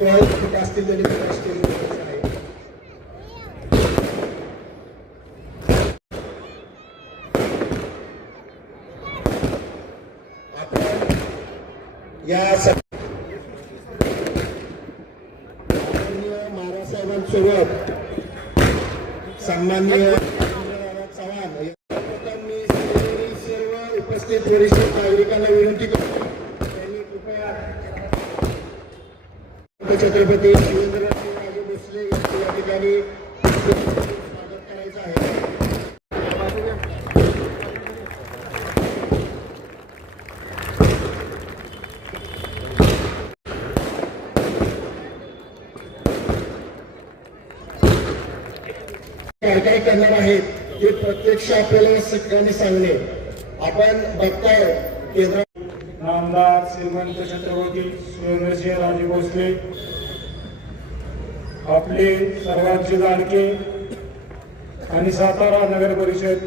कुठे असतील तरी स्टेज आहे. आपण या महाराजसाहेबांसोबत सन्माननीय चव्हाण यांनी सर्व उपस्थित वरिष्ठ नागरिकांना विनंती करतो त्यांनी कृपया छत्रपती शिवेंद्रराजे भोसले या ठिकाणी स्वागत करायचं आहे. काय काय करणार आहेत ते प्रत्यक्ष आपल्याला सगळ्यांनी सांगणे. आपण बघताय केंद्र नामदार श्रीमंत छत्रपती शिवेंद्रराजे भोसले आपले सर्वांचे लाडके आणि सातारा नगर परिषद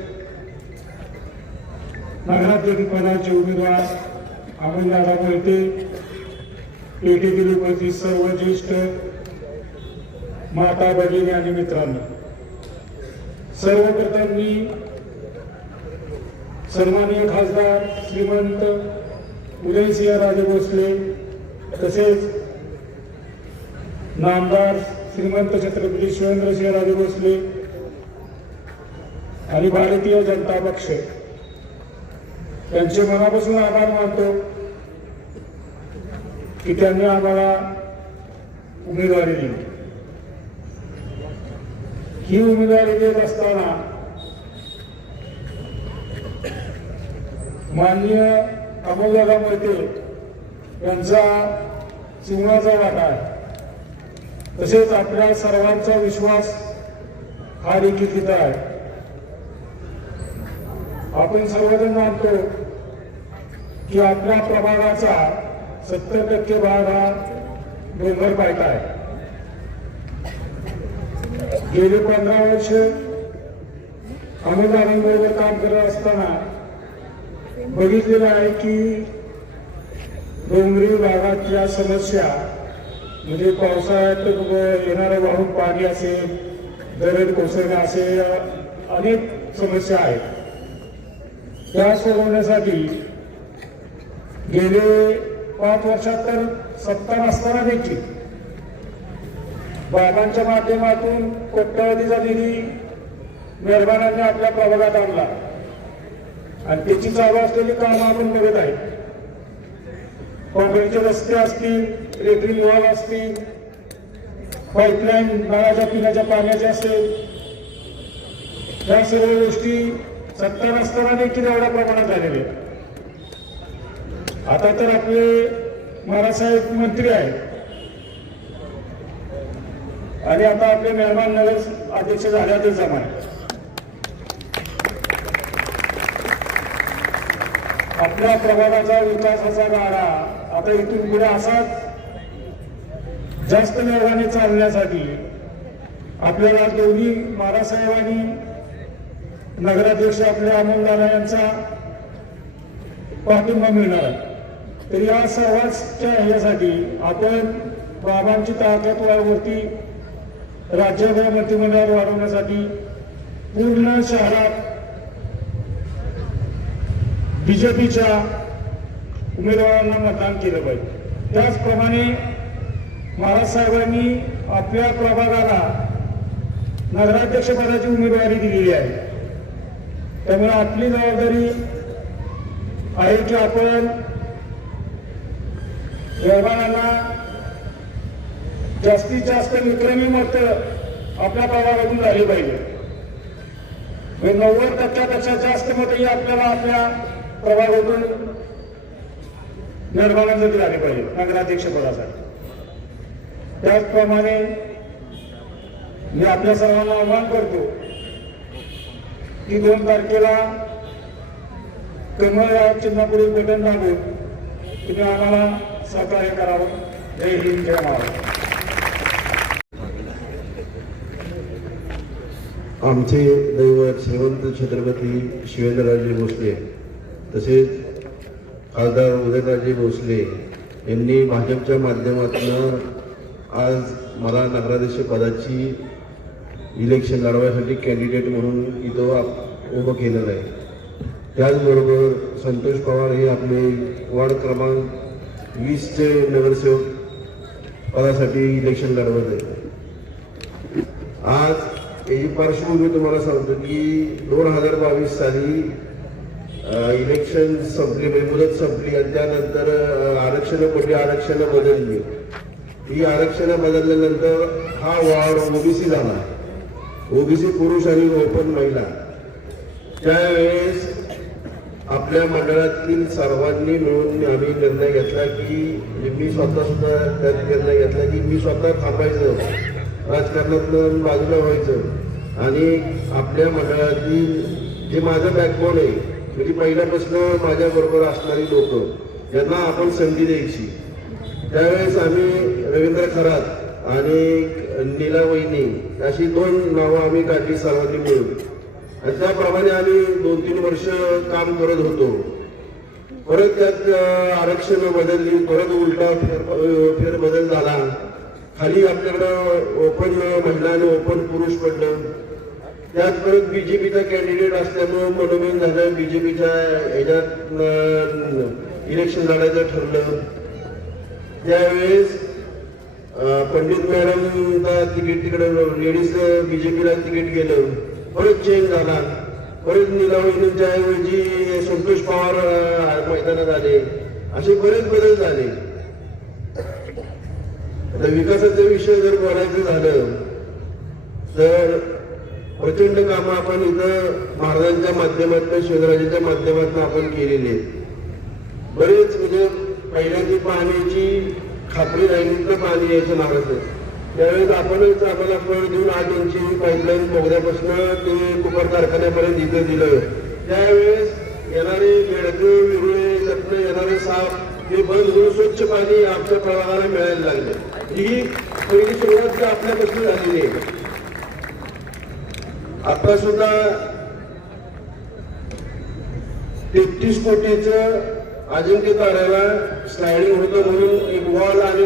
नगराध्यक्षपदाचे उमेदवार अमोलदादा मोहिते, पेठेतील उपस्थित सर्व ज्येष्ठ माता भगिनी आणि मित्रांनो, सर्वप्रथम मी सन्माननीय खासदार श्रीमंत उदयसिंहराजे भोसले तसेच नामदार श्रीमंत छत्रपती शिवेंद्रसिंहराजे भोसले आणि भारतीय जनता पक्ष त्यांचे मनापासून आभार मानतो की त्यांनी आम्हाला उमेदवारी दिली. ही उमेदवारी देत असताना माननीय अमोलदादा मोहिते यांचा सिंहाचा वाटा आहे. तसेच आपल्या सर्वांचा विश्वास हा देखील तिथं आहे. आपण सर्वजण मानतो की आपल्या प्रभागाचा 70% भाग हा डोंगर पायथा आहे. गेली 15 वर्ष अमोलदादांबरोबर काम करत असताना बघितलेलं आहे की डोंगरी भागातल्या समस्या म्हणजे पावसाळ्यात येणारं वाहून पाणी असेल, दरड कोसळणे असे अनेक समस्या आहेत. त्या सोडवण्यासाठी गेले 5 वर्षात तर सत्ता नसताना देखील बाबांच्या माध्यमातून कोट्यवधीचा निधी मेहरबानांनी आपल्या प्रभागात आणला आणि त्याची चालू असलेली कामं आपण बघत आहे. काँक्रीटचे रस्ते असतील, लेटरिन वॉल असतील, पाईपलाईन नळाच्या पिण्याच्या पाण्याचे असेल, या सर्व गोष्टी सत्ता नसताना देखील एवढ्या प्रमाणात झालेल्या. आता तर आपले महाराजसाहेब मंत्री आहेत आणि आता आपले मेहरबान नगर अध्यक्ष झाल्या ते जमाय. आपल्या प्रभागाचा विकासाचा गाडा आता इथून पुढे असाच जास्त वेगाने चालण्यासाठी आपल्याला दोन्ही महाराजसाहेबांनी नगराध्यक्ष आपले अमोलदादा यांचा पाठिंबा मिळणार आहे. तर या सर्वांच्या ह्यासाठी आपण बाबांची ताकदवरती राज्यभर मंत्रिमंडळात वाढवण्यासाठी पूर्ण शहरात बीजेपीच्या उमेदवारांना मतदान केलं पाहिजे. त्याचप्रमाणे महाराजसाहेबांनी आपल्या प्रभागाला नगराध्यक्षपदाची उमेदवारी दिलेली आहे. त्यामुळे आपली जबाबदारी आहे की आपण मेहरबानांना जास्तीत जास्त विक्रमी मत आपल्या प्रभागातून झाली पाहिजे. 90% जास्त मत ही आपल्याला आपल्या प्रभागातून मेहरबानांसाठी झाली पाहिजे नगराध्यक्ष पदासाठी. त्याचप्रमाणे मी आपल्या सर्वांना आवाहन करतो की 2 तारखेला कमळ या चिन्हापुढील बटन दाबून तुम्ही आम्हाला सहकार्य करावं. जय हिंद, जय महाराष्ट्र. आमचे दैवत श्रीमंत छत्रपती शिवेंद्रराजे भोसले तसेच खासदार उदयनराजे भोसले यांनी भाजपच्या माध्यमातून आज मला नगराध्यक्ष पदाची इलेक्शन लढवायसाठी कॅन्डिडेट म्हणून इथं उभं केलेलं आहे. त्याचबरोबर संतोष पवार हे आपले वॉर्ड क्रमांक 20चे नगरसेवक पदासाठी इलेक्शन लढवत आहे. आज याची पार्श्वभूमी तुम्हाला सांगतो की 2022 साली इलेक्शन संपली, मुदत संपली आणि त्यानंतर आरक्षणं बदलली. ही आरक्षणं बदलल्यानंतर हा वॉर्ड ओबीसी झाला, ओबीसी पुरुष आणि ओपन महिला. त्यावेळेस आपल्या मंडळातील सर्वांनी मिळून आम्ही निर्णय घेतला की मी स्वतः सुद्धा त्यात निर्णय घेतला की मी स्वतः थांबायचं, राजकारणातून बाजूला व्हायचं आणि आपल्या मंडळातील जे माझं बॅकबोन आहे, म्हणजे पहिल्यापासून माझ्याबरोबर असणारी लोक यांना आपण संधी द्यायची. त्यावेळेस आम्ही रवींद्र खरात आणि नीला वहिनी अशी 2 नावं आम्ही काढली सर्वांनी मिळून आणि त्याप्रमाणे आम्ही 2-3 वर्ष काम करत होतो. परत त्यात आरक्षण बदलली, परत उलटा फेरबदल झाला. खाली आपल्याकडं ओपन महिला आणि ओपन पुरुष पडलं. त्यात परत बीजेपीचा कॅन्डिडेट असल्यामुळं मनोनयन झालं, बीजेपीच्या ह्याच्यात इलेक्शन लढायचं ठरलं. त्यावेळेस पंडित मॅडमचा तिकीट तिकडे लेडीज बीजेपीला तिकीट गेलं. परत चेंज झाला, परत नीलावहिनींच्या ऐवजी संतोष पवार मैदानात आले. असे बरेच बदल झाले. आता विकासाचा विषय जर बोलायचं झालं तर प्रचंड कामं आपण इथं महाराजांच्या माध्यमातून, शिवराजांच्या माध्यमातून आपण केलेली आहेत. बरेच म्हणजे पहिल्याची पाण्याची खात्री राहिलीतलं पाणी यायचं महाराज. त्यावेळेस आपणच आम्हाला फळ देऊन 8 इंची पाईपलाईन बोगद्यापासून ते कुकर कारखान्यापर्यंत इथं दिलं. त्यावेळेस येणारे बेडकं, विरुळे, त्यातनं येणारे साप हे बंद होऊन स्वच्छ पाणी आमच्या प्रभागाला मिळायला लागलं. ही पहिली सुरुवात आपल्यापासून झालेली आहे. आता सुद्धा 33 कोटीचं अजिंक्य ताऱ्याला स्लायडिंग होतं म्हणून एक वॉल आणि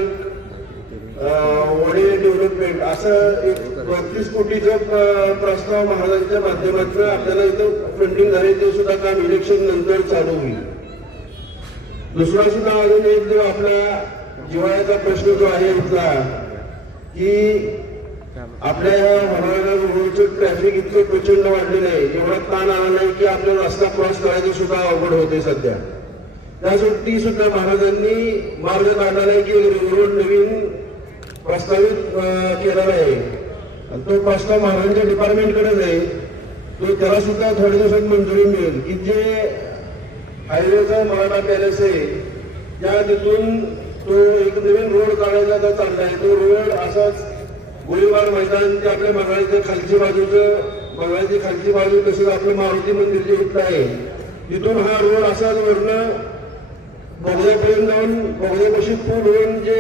वडे डेव्हलपमेंट असं एक 32 कोटीचा प्रस्ताव महाराजांच्या माध्यमातून आपल्याला इथं फंडिंग झाले. ते सुद्धा काम इलेक्शन नंतर चालू होईल. दुसरा सुद्धा अजून एक जो आपला जिव्हाळ्याचा प्रश्न जो आहे इथला की आपल्या या रोडचं ट्रॅफिक इतकं प्रचंड वाढलेलं आहे, एवढा ताण आला नाही की आपल्याला रस्ता क्रॉस करायचं सुद्धा अवघड होते सध्या. त्यासाठी सुद्धा महाराजांनी मार्ग काढलेला आहे की रोड नवीन प्रस्तावित केलेला आहे आणि तो प्रस्ताव महाराजांच्या डिपार्टमेंटकडेच आहे. तो त्याला सुद्धा थोड्या दिवसात मंजुरी मिळेल की जे हायवेचा मराठा पॅलेस आहे त्या तिथून तो एक नवीन रोड काढायचा चाललाय. तो रोड असाच गोळीबार मैदान ते आपल्या मंगळाच्या खालची मंगळाची खालची बाजू तसंच आपलं मारुती मंदिर जे इथं आहे तिथून हा रोड असाच वरनं बोगद्यापर्यंत जाऊन बोगद्यापाशी पूल होऊन जे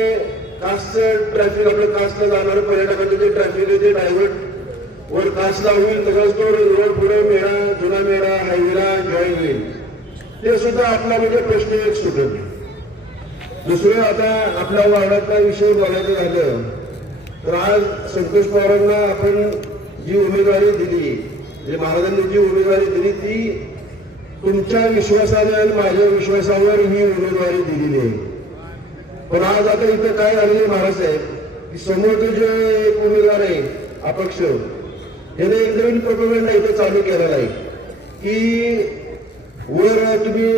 कास्टचं ट्रॅफिक आपलं कास्टला जाणारं पर्यटकांचं जे ट्रॅफिक आहे ते डायव्हर्ट वर कास्टला होईल. तसंच तो रोड पुढे मेळा, जुना मेळा, हायवेला जॉईन होईल. ते सुद्धा आपला म्हणजे प्रश्न एक सुटेल. दुसरं आता आपल्या वार्डातला विषय बोलायचं झालं तर आज संतोष पवारांना आपण जी उमेदवारी दिली, म्हणजे महाराजांनी जी उमेदवारी दिली ती तुमच्या विश्वासाने आणि माझ्या विश्वासावर ही उमेदवारी दिलेली आहे. पण आज आता इथं काय झालेले महाराज साहेब की समोरचे जे एक उमेदवार आहे अपक्ष याने एक नवीन प्रोपेगंडा इथं चालू केलेला आहे की वर तुम्ही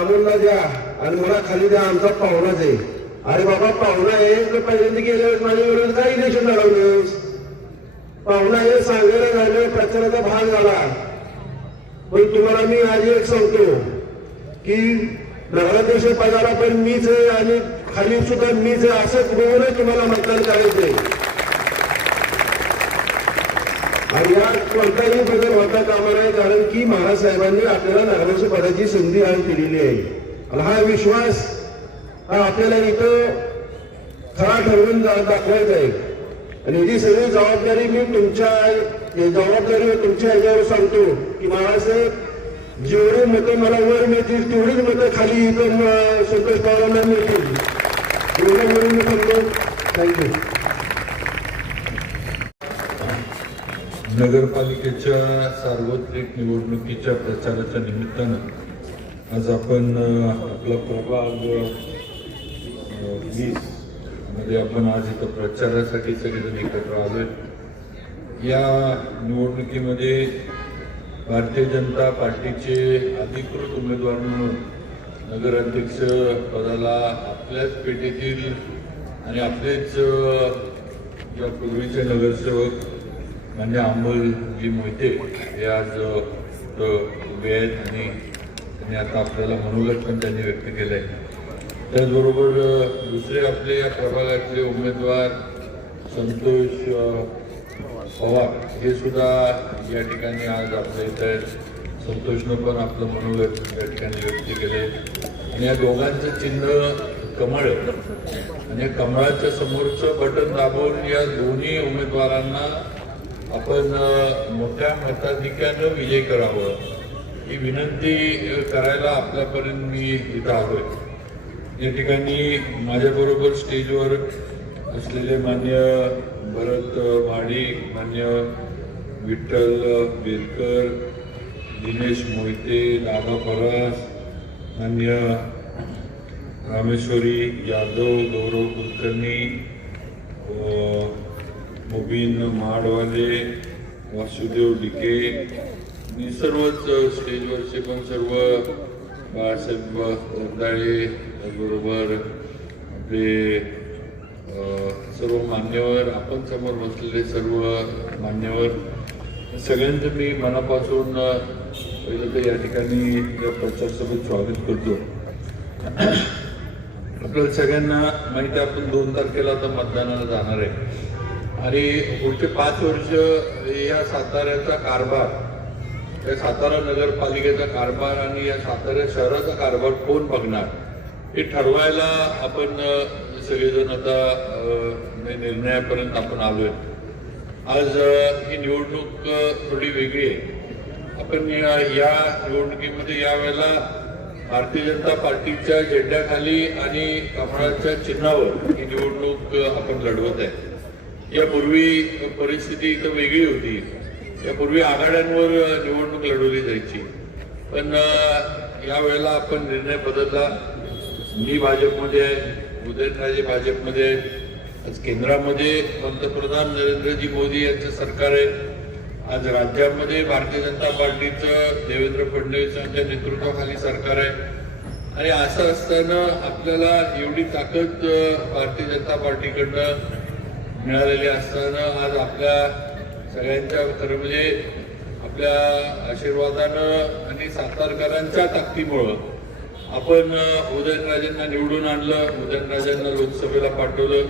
अमोलला द्या आणि मला खाली द्या, आमचा पाहुणाच आहे. अरे बाबा पाहुणा आहे तर पहिल्यांदा गेल्या वेळेस माझ्या विरोधात काय इलेक्शन लढवलंस? पाहुणा हे सांगायला झालं, प्रचाराचा भाग झाला. पण तुम्हाला मी आज एक सांगतो की नगराध्यक्ष पदाला पण मीच आहे आणि खाली सुद्धा मीच आहे असं बघूनच तुम्हाला मतदान करायचंय. आणि यात कोणताही बदल होता कामा नाही, कारण की महाराज साहेबांनी आपल्याला नगराध्यक्ष पदाची संधी आज दिलेली आहे. आणि हा विश्वास हा आपल्याला इथं खरा ठरवून दाखवायचा आहे. आणि ही सगळी जबाबदारी मी तुमच्या ह्याच्यावर सांगतो की महाराजसाहेब जेवढी मतं मला वर मिळतील तेवढीच मतं खाली इथं संतोष पवारांना मिळतील एवढं म्हणून मी सांगतो. थँक्यू. नगरपालिकेच्या सार्वत्रिक निवडणुकीच्या प्रचाराच्या निमित्तानं आज आपण आपला प्रभाग 20 मध्ये आपण आज इथं प्रचारासाठी सगळेजण एकत्र आलोय. या निवडणुकीमध्ये भारतीय जनता पार्टीचे अधिकृत उमेदवार म्हणून नगराध्यक्ष पदाला आपल्याच पेठेतील आणि आपलेच या पूर्वीचे नगरसेवक म्हणजे अमोलजी मोहिते हे आज उभे आहेत आणि त्यांनी आता आपल्याला मनोगत पण त्यांनी व्यक्त केलं आहे. त्याचबरोबर दुसरे आपले या प्रभागातले उमेदवार संतोष पवार हे सुद्धा या ठिकाणी आज आपल्या इथं आहेत. संतोषनं पण आपलं मनोगत या ठिकाणी व्यक्त केलं आहे आणि या दोघांचं चिन्ह कमळ आहे आणि कमळाच्या समोरचं बटन दाबून या दोन्ही उमेदवारांना आपण मोठ्या मताधिक्यानं विजय करावं ही विनंती करायला आपल्यापर्यंत मी इथं आलोय. या ठिकाणी माझ्याबरोबर स्टेजवर असलेले मान्य भरत महाडिक, मान्य विठ्ठल बेलकर, दिनेश मोहिते, दादा परास, मान्य रामेश्वरी यादव, गौरव कुलकर्णी, मुबीन महाडवाले, वासुदेव डिके आणि सर्वच स्टेजवरचे पण सर्व बाळासाहेब रंधाळे, त्याचबरोबर आपले सर्व मान्यवर, आपण समोर बसलेले सर्व मान्यवर, सगळ्यांचं मी मनापासून पहिलं तर या ठिकाणी या प्रचार सभेत स्वागत करतो. आपल्याला सगळ्यांना माहिती आहे आपण 2 तारखेला आता मतदानाला जाणार आहे आणि पुढचे 5 वर्ष या साताऱ्याचा कारभार, या सातारा नगरपालिकेचा कारभार आणि या सातारा शहराचा कारभार कोण बघणार हे ठरवायला आपण सगळेजण आता निर्णयापर्यंत आपण आलोय. आज ही निवडणूक थोडी वेगळी आहे. आपण या निवडणुकीमध्ये यावेळेला भारतीय जनता पार्टीच्या झेंड्याखाली आणि कमळाच्या चिन्हावर ही निवडणूक आपण लढवत आहे. यापूर्वी परिस्थिती इथं वेगळी होती. यापूर्वी आघाड्यांवर निवडणूक लढवली जायची, पण यावेळेला आपण निर्णय बदलला. मी भाजपमध्ये आहे, उदयनराजे भाजपमध्ये आहेत. आज केंद्रामध्ये पंतप्रधान नरेंद्रजी मोदी यांचं सरकार आहे. आज राज्यामध्ये भारतीय जनता पार्टीचं देवेंद्र फडणवीस यांच्या नेतृत्वाखाली सरकार आहे आणि असं असताना आपल्याला एवढी ताकद भारतीय जनता पार्टीकडनं मिळालेली असताना आज आपल्या सगळ्यांच्या खरं म्हणजे आपल्या आशीर्वादानं आणि सातारकरांच्या ताकदीमुळं आपण उदयनराजेंना निवडून आणलं, उदयनराजेंना लोकसभेला पाठवलं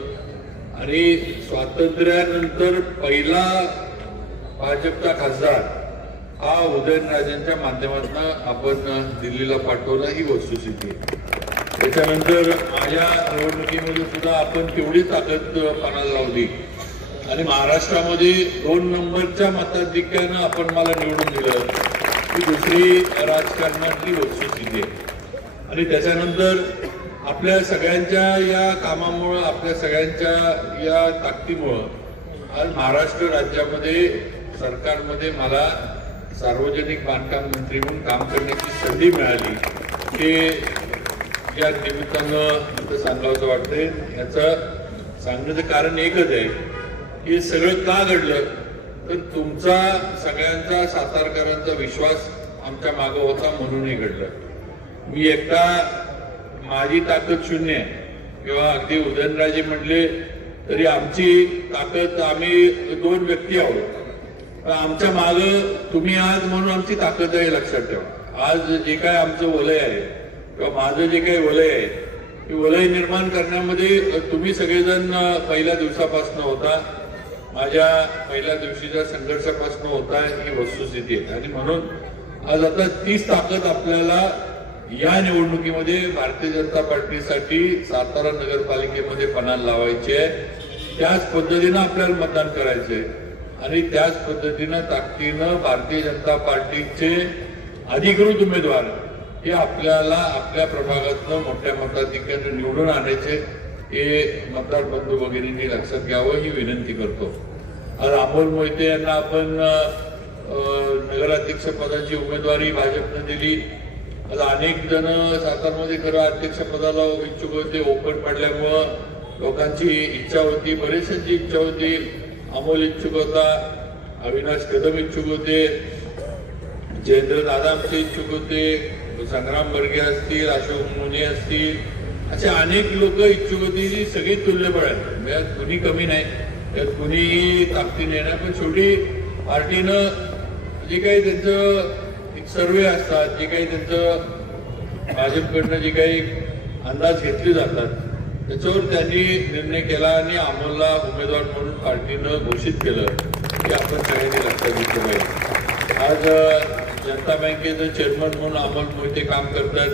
आणि स्वातंत्र्यानंतर पहिला भाजपचा खासदार हा उदयनराजेंच्या माध्यमातून आपण दिल्लीला पाठवला ही वस्तुस्थिती आहे. त्याच्यानंतर माझ्या निवडणुकीमध्ये सुद्धा आपण तेवढी ताकद पणाला लावली आणि महाराष्ट्रामध्ये 2 नंबरच्या मताधिक्यानं आपण मला निवडून दिलं ही दुसरी राजकारणातली वस्तुस्थिती आहे. आणि त्याच्यानंतर आपल्या सगळ्यांच्या या कामामुळं, आपल्या सगळ्यांच्या या ताकदीमुळं आज महाराष्ट्र राज्यामध्ये सरकारमध्ये मला सार्वजनिक बांधकाम मंत्री म्हणून काम करण्याची संधी मिळाली. हे या निमित्तानं सांगावंसं वाटतंय. याचं सांगण्याचं कारण एकच आहे की सगळं का घडलं तर तुमचा सगळ्यांचा सातारकरांचा विश्वास आमच्या मागं होता म्हणूनही घडलं. मी एकटा माझी ताकद शून्य आहे किंवा अगदी उदयनराजे म्हटले तरी आमची ताकद आम्ही 2 व्यक्ती आहोत. आमच्या मागं तुम्ही आज म्हणून आमची ताकद आहे लक्षात ठेवा. आज जे काय आमचं वलय आहे किंवा माझं जे काही वलय आहे ते वलय निर्माण करण्यामध्ये तुम्ही सगळेजण पहिल्या दिवसापासून होता, माझ्या पहिल्या दिवशीच्या संघर्षापासून होता ही वस्तुस्थिती आहे. आणि म्हणून आज आता तीच ताकद आपल्याला या निवडणुकीमध्ये भारतीय जनता पार्टीसाठी सातारा नगरपालिकेमध्ये पणाला लावायची आहे. त्याच पद्धतीनं आपल्याला मतदान करायचंय आणि त्याच पद्धतीनं ताकदीनं भारतीय जनता पार्टीचे अधिकृत उमेदवार हे आपल्याला आपल्या प्रभागातनं मोठ्या मताधिक्यानं निवडून आणायचे. हे मतदार बंधू भगिनींनी लक्षात घ्यावं ही विनंती करतो. आज अमोल मोहिते यांना आपण नगराध्यक्ष पदाची उमेदवारी भाजपने दिली. आज अनेक जण सातारमध्ये खरं अध्यक्षपदाला इच्छुक होते. ओपन पडल्यामुळं लोकांची इच्छा होती, बरेचशांची इच्छा होती. अमोल इच्छुक होता, अविनाश कदम इच्छुक होते, जयेंद्र दादा आमचे इच्छुक होते, संग्राम बर्गे असतील, अशोक मुने असतील, असे अनेक लोक इच्छुक होती. जी सगळी तुल्यबळ आहेत, यात कुणी कमी नाही, त्यात कुणी ताकदीने येणार. पण शेवटी पार्टीनं जे काही त्यांचं एक सर्वे असतात, जे काही त्यांचं भाजपकडनं जे काही अंदाज घेतले जातात त्याच्यावर त्यांनी निर्णय केला आणि अमोलला उमेदवार म्हणून पार्टीनं घोषित केलं. की आपण सगळ्यांनी लक्षात घेतलं पाहिजे. आज जनता बँकेचं चेअरमन म्हणून अमोल मोहिते काम करतात.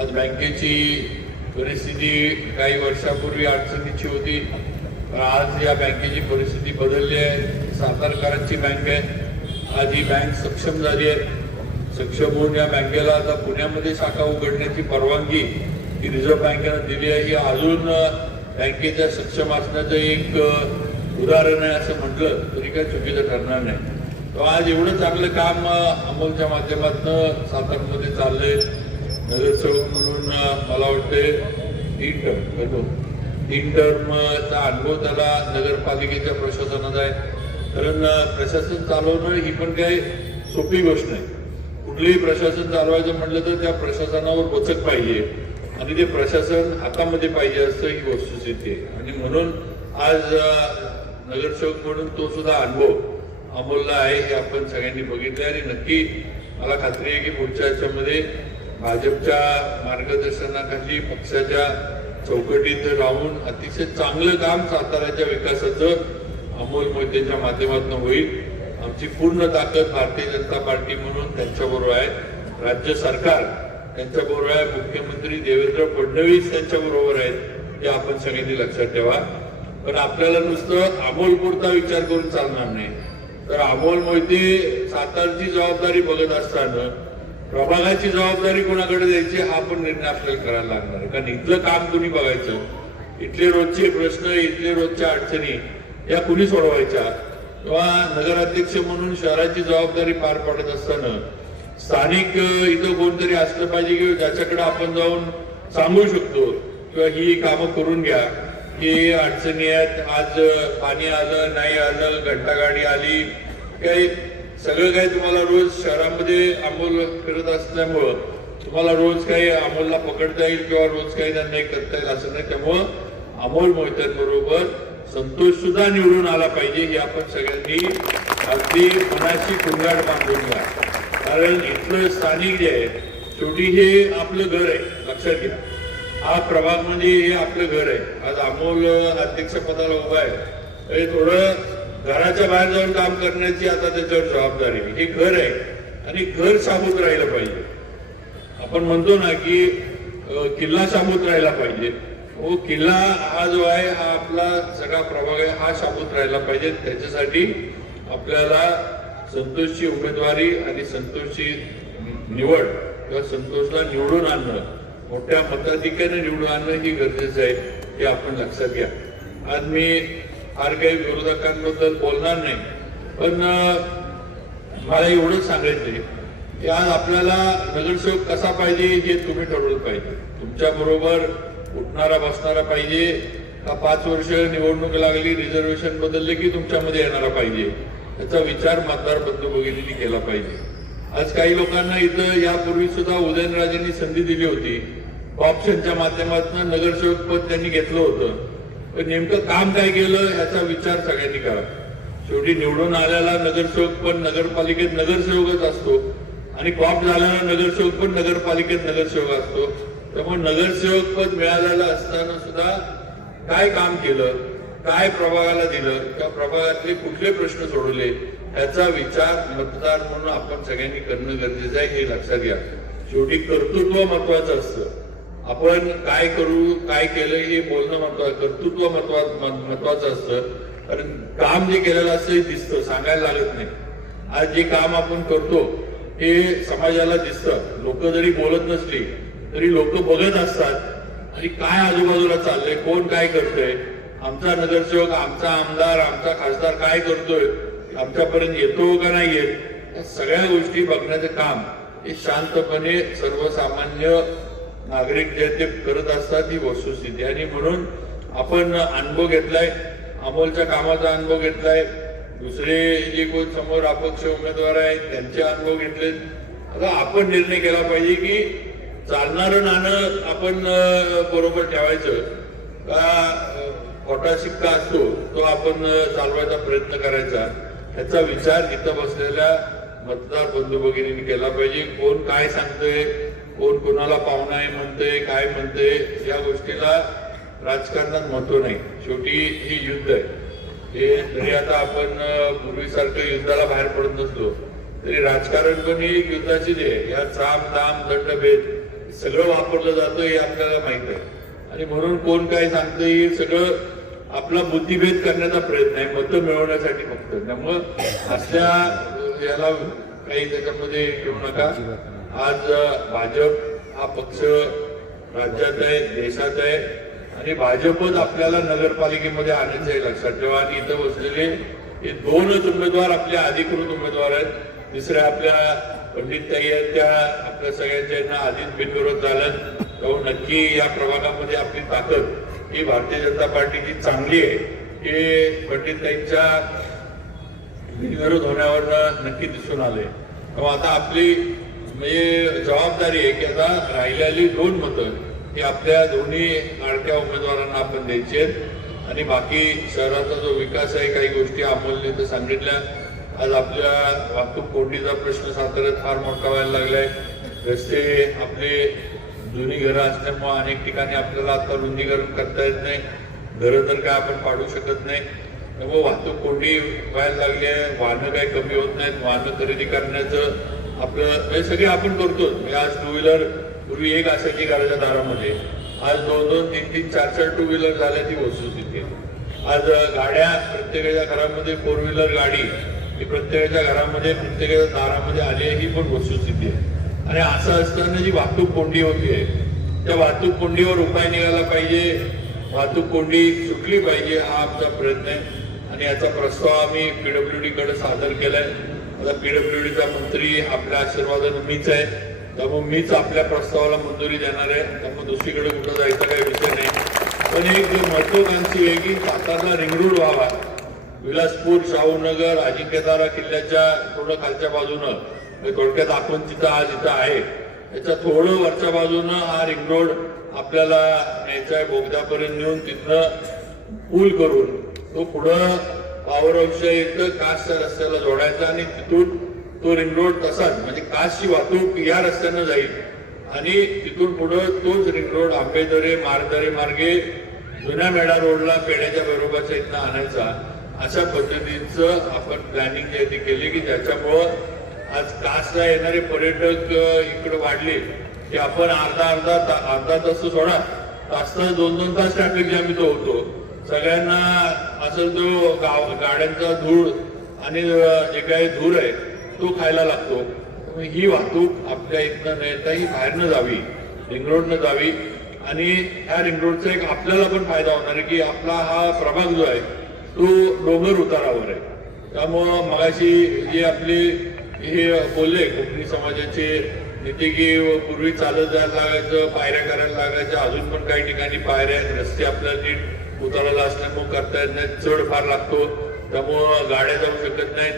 आज बँकेची परिस्थिती काही वर्षापूर्वी अडचणीची होती, पण आज या बँकेची परिस्थिती बदलली आहे. सातारकरांची बँक आहे. आज ही बँक सक्षम झाली आहे. सक्षम होऊन या बँकेला आता पुण्यामध्ये शाखा उघडण्याची परवानगी ही रिझर्व्ह बँकेनं दिली आहे. ही अजून बँकेच्या सक्षम असण्याचं एक उदाहरण आहे असं म्हटलं तरी काही चुकीचं ठरणार नाही. तर आज एवढं चांगलं काम अमोलच्या माध्यमातून सातारमध्ये चाललंय. नगरसेवक म्हणून मला वाटते 3 टर्मचा अनुभव त्याला नगरपालिकेच्या प्रशासनाचा आहे. कारण प्रशासन चालवणं ही पण काही सोपी गोष्ट नाही. कुठलंही प्रशासन चालवायचं म्हटलं तर त्या प्रशासनावर वचक पाहिजे आणि ते प्रशासन हातामध्ये पाहिजे असं ही वस्तुस्थिती आहे. आणि म्हणून आज नगरसेवक म्हणून तो सुद्धा अनुभव अमोलला आहे हे आपण सगळ्यांनी बघितले. आणि नक्की मला खात्री आहे की पुढच्या याच्यामध्ये भाजपच्या मार्गदर्शनाखाली पक्षाच्या चौकटीत राहून अतिशय चांगलं काम साताऱ्याच्या विकासाचं अमोल मोहितेच्या माध्यमातून होईल. आमची पूर्ण ताकद भारतीय जनता पार्टी म्हणून त्यांच्याबरोबर आहे. राज्य सरकार त्यांच्याबरोबर आहे. मुख्यमंत्री देवेंद्र फडणवीस त्यांच्याबरोबर आहेत. हे आपण सगळ्यांनी लक्षात ठेवा. पण आपल्याला नुसतं अमोल पुरता विचार करून चालणार नाही. तर अमोल मोहिते सातारची जबाबदारी बघत असताना प्रभागाची जबाबदारी कोणाकडे द्यायची हा पण निर्णय आपल्याला करायला लागणार आहे. कारण इथलं काम कुणी बघायचं, इथले रोजचे प्रश्न, इथले रोजच्या अडचणी या कुणी सोडवायच्या, किंवा नगराध्यक्ष म्हणून शहराची जबाबदारी पार पडत असताना स्थानिक इथं कोणतरी असलं पाहिजे की ज्याच्याकडे आपण जाऊन सांगू शकतो किंवा ही कामं करून घ्या, की अडचणी आहेत, आज पाणी आलं नाही आलं, घंटागाडी आली, काही सगळं काही तुम्हाला रोज शहरामध्ये अमोल फिरत असल्यामुळं तुम्हाला रोज काही अमोलला पकडता येईल किंवा रोज काही त्यांना हे करता येईल असं नाही. त्यामुळं अमोल मोहित्यांबरोबर संतोष सुद्धा निवडून आला पाहिजे हे आपण सगळ्यांनी अगदी मनाची कुंगाड बांधून घ्या. कारण इथलं स्थानिक जे आहे शेवटी हे आपलं घर आहे, लक्षात घ्या. हा प्रभाग म्हणजे हे आपलं घर आहे. आज अमोल अध्यक्षपदाला उभा आहे, हे थोडं घराच्या बाहेर जाऊन काम करण्याची आता त्याच्यावर जबाबदारी. हे घर आहे आणि घर शाबूत राहिलं पाहिजे. आपण म्हणतो ना की किल्ला शाबूत राहिला पाहिजे. हो, किल्ला हा जो आहे हा आपला सगळा प्रभाग आहे, हा शाबूत राहिला पाहिजे. त्याच्यासाठी आपल्याला संतोषची उमेदवारी आणि संतोषची निवड किंवा संतोषला निवडून आणणं, मोठ्या मताधिक्याने निवडून आणणं ही गरजेचं आहे हे आपण लक्षात घ्या. आज मी फार काही विरोधकांबद्दल बोलणार नाही, पण मला एवढंच सांगायचंय की आज आपल्याला नगरसेवक कसा पाहिजे हे तुम्ही ठरवलं पाहिजे. तुमच्या बरोबर उठणारा बसणारा पाहिजे का 5 वर्ष निवडणूक लागली रिझर्वेशन बदलले की तुमच्यामध्ये येणारा पाहिजे, याचा विचार मतदार बंधू भगिनींनी केला पाहिजे. आज काही लोकांना इथं यापूर्वी सुद्धा उदयनराजेंनी संधी दिली होती, ऑप्शनच्या माध्यमातून नगरसेवक पद त्यांनी घेतलं होतं, पण नेमकं काम काय केलं याचा विचार सगळ्यांनी करा. शेवटी निवडून आलेला नगरसेवक पण नगरपालिकेत नगरसेवकच असतो आणि कॉप झालेला नगरसेवक पण नगरपालिकेत नगरसेवक असतो. त्यामुळे नगरसेवक पद मिळालेलं असताना सुद्धा काय काम केलं, काय प्रभागाला दिलं, त्या प्रभागातले कुठले प्रश्न सोडवले याचा विचार मतदार म्हणून आपण सगळ्यांनी करणं गरजेचं आहे हे लक्षात घ्या. शेवटी कर्तृत्व महत्वाचं असतं. आपण काय करू, काय केलं हे बोलणं महत्वाचं, कर्तृत्व महत्वाचं असतं. कारण काम जे केलेलं असतं हे दिसतं, सांगायला लागत नाही. आज जे काम आपण करतो हे समाजाला दिसतं. लोक जरी बोलत नसली तरी लोक बघत असतात आणि काय आजूबाजूला चाललंय, कोण काय करतोय, आमचा नगरसेवक, आमचा आमदार, आमचा खासदार काय करतोय, आमच्यापर्यंत येतो का नाही येत, या सगळ्या गोष्टी बघण्याचं काम हे शांतपणे सर्वसामान्य नागरिक जे ते करत असतात ही वस्तुस्थिती. आणि म्हणून आपण अनुभव घेतलाय, अमोलच्या कामाचा अनुभव घेतलाय, दुसरे जे कोण समोर अपक्ष उमेदवार आहेत त्यांचे अनुभव घेतले. आता आपण निर्णय केला पाहिजे की चालणारं नाणं आपण बरोबर ठेवायचं का खोटा शिक्का असतो तो आपण चालवायचा प्रयत्न करायचा, ह्याचा विचार इथं बसलेल्या मतदार बंधू भगिनींनी केला पाहिजे. कोण काय सांगतोय, कोण कोणाला पाहुणा आहे म्हणतोय, काय म्हणतोय, या गोष्टीला राजकारणात महत्व नाही. शेवटी हे युद्ध आहे. हे जरी आता आपण पूर्वीसारखं युद्धाला बाहेर पडत नसलो तरी राजकारण पण ही युद्धाचीच आहे. या साम दाम दंड भेद सगळं वापरलं जातं हे आपल्याला माहित आहे. आणि म्हणून कोण काय सांगतं हे सगळं आपला बुद्धिभेद करण्याचा प्रयत्न आहे, मतं मिळवण्यासाठी फक्त. त्यामुळं असल्या याला काही त्याच्यामध्ये घेऊ नका. आज भाजप हा पक्ष राज्यात आहे, देशात आहे आणि भाजपच आपल्याला नगरपालिकेमध्ये आणायचं आहे, लक्षात ठेवा. आणि इथं बसलेले हे दोनच उमेदवार आपले अधिकृत उमेदवार आहेत. तिसऱ्या आपल्या पंडितताई आहेत, त्या आपल्या सगळ्यांच्या आधीच बिनविरोध झाल्यात. तेव्हा नक्की या प्रभागामध्ये आपली ताकद ही भारतीय जनता पार्टीची चांगली आहे हे पंडितताईंच्या बिनविरोध होण्यावर नक्की दिसून आले. तेव्हा आता आपली म्हणजे जबाबदारी आहे की आता राहिलेली 2 मतं ही आपल्या दोन्ही लाडक्या उमेदवारांना आपण द्यायची आहेत. आणि बाकी शहराचा जो विकास आहे, काही गोष्टी अमोलने तर सांगितल्या. आज आपल्या वाहतूक कोंडीचा प्रश्न साताऱ्यात फार मोठा व्हायला लागलाय. रस्ते आपले जुनी घरं असल्यामुळे अनेक ठिकाणी आपल्याला आता रुंदीकरण करता येत नाही, घरं तर काय आपण पाडू शकत नाही. त्यामुळे वाहतूक कोंडी व्हायला लागली आहे, वाहनं काही कमी होत नाहीत. वाहनं खरेदी करण्याचं आपलं हे सगळे आपण करतो. आज 2 व्हीलर पूर्वी एक असायची घराच्या दारामध्ये, आज 2-2, 3-3, 4-4 2 व्हीलर झाल्या ती वस्तुस्थिती आहे. आज गाड्या प्रत्येकाच्या घरामध्ये 4 व्हीलर गाडी ही प्रत्येकाच्या घरामध्ये प्रत्येकाच्या दारामध्ये आली आहे, ही पण वस्तुस्थिती आहे. आणि असं असताना जी वाहतूक कोंडी होतीये त्या वाहतूक कोंडीवर उपाय निघाला पाहिजे, वाहतूक कोंडी सुटली पाहिजे, हा आमचा प्रयत्न आहे. आणि याचा प्रस्ताव आम्ही पीडब्ल्यूडी कडे सादर केलाय. आता पीडब्ल्यूडीचा मंत्री आपल्या आशीर्वादाने मीच आहे, त्यामुळे मीच आपल्या प्रस्तावाला मंजुरी देणार आहे. त्यामुळे दुसरीकडे कुठं जायचा काही विषय नाही. पण एक महत्वाकांक्षी आहे की सातारला रिंग रोड व्हावा. विलासपूर, शाहूनगर, अजिंक्यतारा किल्ल्याच्या थोडं खालच्या बाजूनं, थोडक्यात आपण तिथं आज इथं आहे त्याच्या थोडं वरच्या बाजूनं हा रिंग रोड आपल्याला न्यायचा आहे. बोगद्यापर्यंत नेऊन तिथनं पूल करून तो पुढं पॉवर हाऊसच्या इथं कासच्या रस्त्याला जोडायचा आणि तिथून तो रिंग रोड तसाच म्हणजे कासची वाहतूक या रस्त्यानं जाईल आणि तिथून पुढं तोच रिंग रोड आंबेदरे मारदरे मार्गे जुन्या मेढा रोडला पेढ्याच्या बरोबरच्या इथनं आणायचा. अशा पद्धतीचं आपण प्लॅनिंग जे ती केली की ज्याच्यामुळं आज कासला येणारे पर्यटक इकडे वाढले की आपण अर्धा तास सोडा, तास 2-2 तास ट्रॅफिक जाम इथं होतो. सगळ्यांना असं जो गाड्यांचा धूळ आणि जे काही धूर आहे तो खायला लागतो. ही वाहतूक आपल्या इथनं न येता ही बाहेरनं जावी, रिंग रोडनं जावी. आणि ह्या रिंग रोडचा एक आपल्याला पण फायदा होणार आहे की आपला हा प्रभाग जो आहे तो डोंगर उतारावर आहे. त्यामुळं मगाशी जे आपले हे बोलले कोकणी समाजाचे नेते की पूर्वी चालत जायला लागायचं, पायऱ्या करायला लागायच्या, अजून पण काही ठिकाणी पायऱ्या रस्ते आपल्याला नीट उतारायला असल्यामुळे करता येत नाहीत, चढ फार लागतो, त्यामुळं गाड्या जाऊ शकत नाहीत.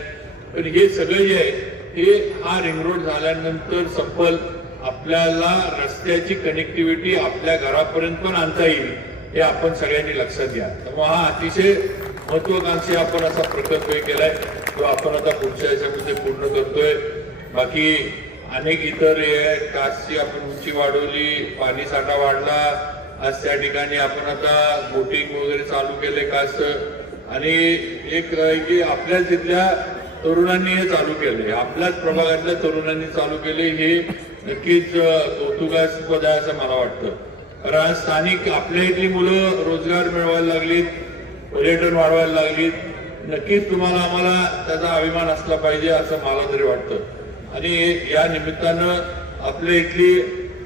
पण हे सगळं जे आहे हे हा रिंग रोड झाल्यानंतर सफल आपल्याला रस्त्याची कनेक्टिव्हिटी आपल्या घरापर्यंत पण आणता येईल हे आपण सगळ्यांनी लक्षात घ्या. त्यामुळे हा अतिशय महत्वाकांक्षी आपण असा प्रकल्प केलाय तो आपण आता पुढच्या याच्यामध्ये पूर्ण करतोय. बाकी अनेक इतर कासची आपण उंची वाढवली, पाणी साठा वाढला, आज त्या ठिकाणी आपण आता बोटिंग वगैरे चालू केले कास. आणि एक की आपल्याच तिथल्या तरुणांनी हे चालू केले, आपल्याच प्रभागातल्या तरुणांनी चालू केले, हे नक्कीच कौतुकास्पद आहे असं मला वाटतं. कारण स्थानिक आपल्या इथली मुलं रोजगार मिळवायला लागलीत, पर्यटन वाढवायला लागलीत. नक्कीच तुम्हाला आम्हाला त्याचा अभिमान असला पाहिजे असं मला तरी वाटतं. आणि या निमित्तानं आपल्या इथली